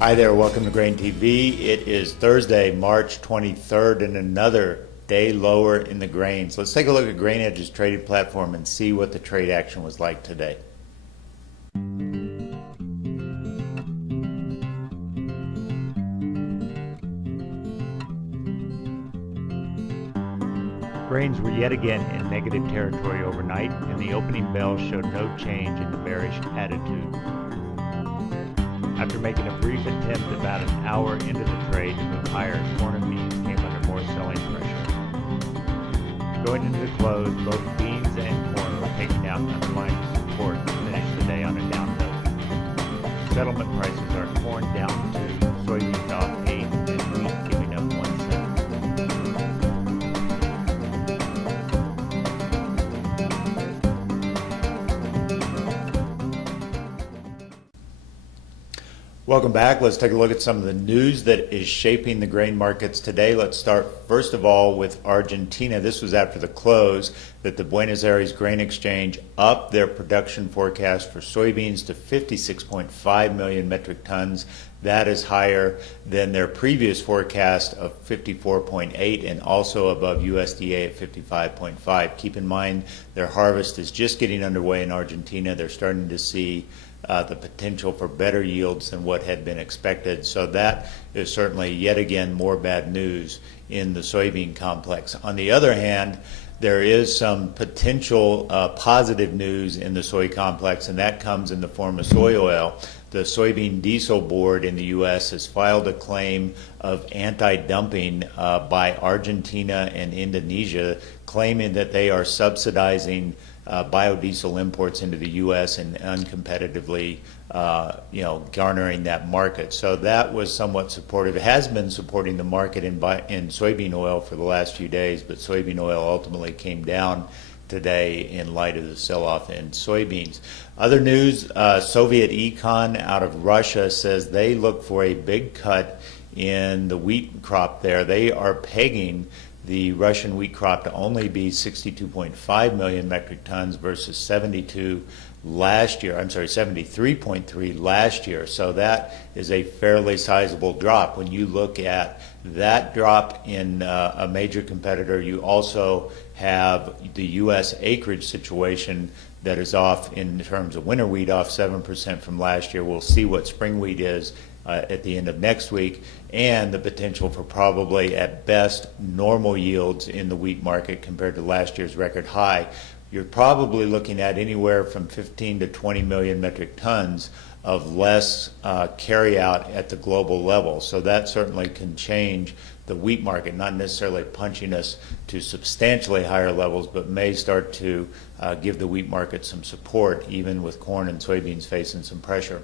Hi there, welcome to Grain TV. It is Thursday, March 23rd, and another day lower in the grains. Let's take a look at GrainEdge's trading platform and see what the trade action was like today. Grains were yet again in negative territory overnight, and the opening bell showed no change in the bearish attitude. After making a brief attempt about an hour into the trade to move higher, corn and beans came under more selling pressure. Going into the close, both beans and corn were taking out underlying support to finish the day on a down note. Settlement prices are corn down 2, soybeans off 8, and wheat giving up 1 cent. Welcome back. Let's take a look at some of the news that is shaping the grain markets today. Let's start first of all with Argentina. This was after the close that the Buenos Aires Grain Exchange upped their production forecast for soybeans to 56.5 million metric tons. That is higher than their previous forecast of 54.8 and also above USDA at 55.5. Keep in mind their harvest is just getting underway in Argentina. They're starting to see the potential for better yields than what had been expected. So that is certainly yet again more bad news in the soybean complex. On the other hand, there is some potential positive news in the soy complex, and that comes in the form of soy oil. The Soybean Diesel Board in the U.S. has filed a claim of anti-dumping by Argentina and Indonesia, claiming that they are subsidizing biodiesel imports into the U.S. and uncompetitively, garnering that market. So that was somewhat supportive. It has been supporting the market in soybean oil for the last few days, but soybean oil ultimately came down today in light of the sell-off in soybeans. Other news, Soviet Econ out of Russia says they look for a big cut in the wheat crop there. They are pegging the Russian wheat crop to only be 62.5 million metric tons versus 73.3 last year. So that is a fairly sizable drop. When you look at that drop in a major competitor, you also have the U.S. acreage situation that is off in terms of winter wheat, off 7% from last year. We'll see what spring wheat is at the end of next week, and the potential for probably at best normal yields in the wheat market compared to last year's record high. You're probably looking at anywhere from 15 to 20 million metric tons of less carryout at the global level. So that certainly can change the wheat market, not necessarily punching us to substantially higher levels, but may start to give the wheat market some support, even with corn and soybeans facing some pressure.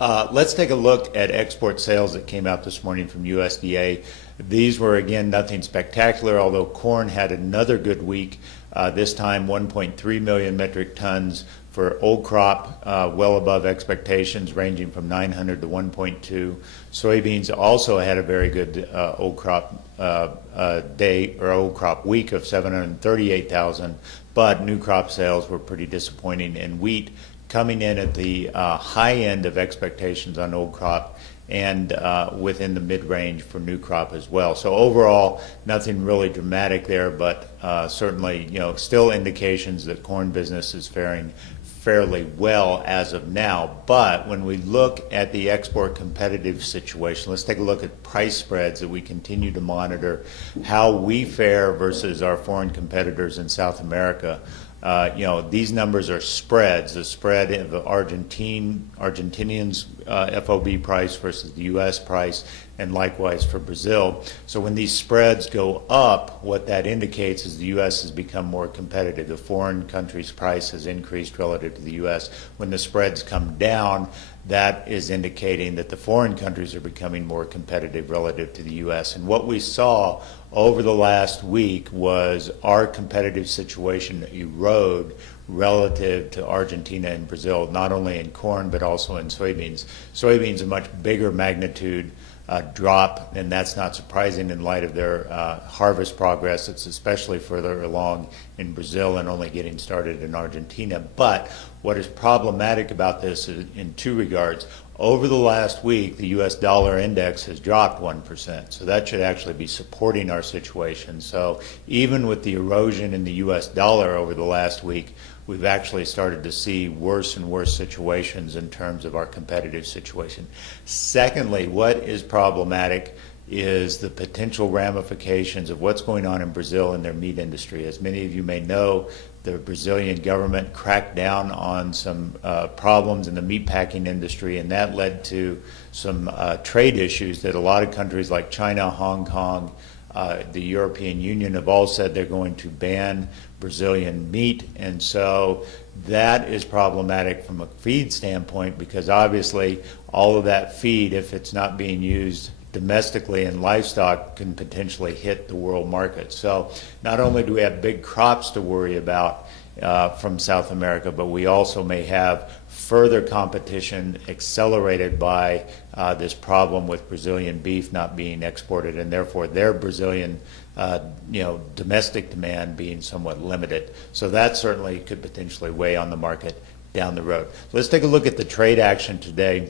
Let's take a look at export sales that came out this morning from USDA. These were, again, nothing spectacular, although corn had another good week. This time 1.3 million metric tons for old crop, well above expectations, ranging from 900 to 1.2. Soybeans also had a very good old crop day or old crop week of 738,000, but new crop sales were pretty disappointing. And wheat coming in at the high end of expectations on old crop and within the mid-range for new crop as well. So overall, nothing really dramatic there, but certainly, still indications that corn business is faring fairly well as of now. But when we look at the export competitive situation, let's take a look at price spreads that we continue to monitor, how we fare versus our foreign competitors in South America. These numbers are spreads. The spread of Argentinians FOB price versus the U.S. price, and likewise for Brazil. So when these spreads go up, what that indicates is the U.S. has become more competitive. The foreign country's price has increased relative to the U.S. When the spreads come down, that is indicating that the foreign countries are becoming more competitive relative to the U.S. And what we saw over the last week was our competitive situation erode relative to Argentina and Brazil, not only in corn but also in soybeans. Soybeans a much bigger magnitude drop, and that's not surprising in light of their harvest progress. It's especially further along in Brazil and only getting started in Argentina. But what is problematic about this is in two regards. Over the last week, the U.S. dollar index has dropped 1%, so that should actually be supporting our situation. So even with the erosion in the U.S. dollar over the last week, we've actually started to see worse and worse situations in terms of our competitive situation. Secondly, what is problematic is the potential ramifications of what's going on in Brazil in their meat industry. As many of you may know, the Brazilian government cracked down on some problems in the meatpacking industry, and that led to some trade issues that a lot of countries like China, Hong Kong, the European Union have all said they're going to ban Brazilian meat. And so that is problematic from a feed standpoint, because obviously all of that feed, if it's not being used domestically in livestock, can potentially hit the world market. So not only do we have big crops to worry about from South America, but we also may have further competition accelerated by this problem with Brazilian beef not being exported, and therefore their Brazilian domestic demand being somewhat limited. So that certainly could potentially weigh on the market down the road. Let's take a look at the trade action today.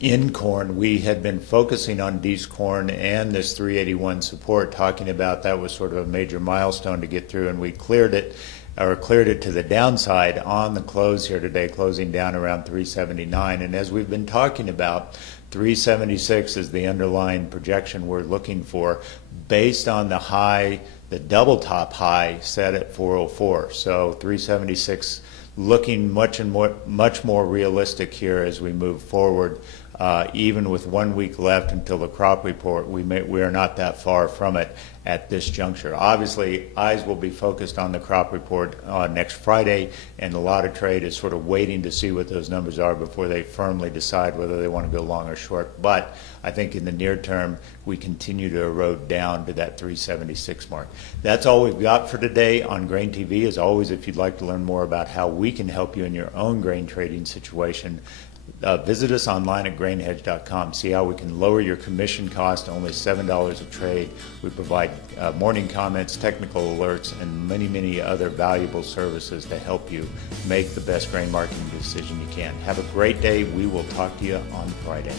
In corn, we had been focusing on Dees corn and this 381 support, talking about that was sort of a major milestone to get through, and we cleared it to the downside on the close here today, closing down around 379. And as we've been talking about, 376 is the underlying projection we're looking for based on the high, the double top high set at 404. So 376 looking much more realistic here as we move forward. Even with 1 week left until the crop report, we are not that far from it at this juncture. Obviously, eyes will be focused on the crop report next Friday, and a lot of trade is sort of waiting to see what those numbers are before they firmly decide whether they want to go long or short. But I think in the near term, we continue to erode down to that 376 mark. That's all we've got for today on Grain TV. As always, if you'd like to learn more about how we can help you in your own grain trading situation, visit us online at grainhedge.com. See how we can lower your commission cost to only $7 a trade. We provide morning comments, technical alerts, and many other valuable services to help you make the best grain marketing decision you can. Have a great day. We will talk to you on Friday.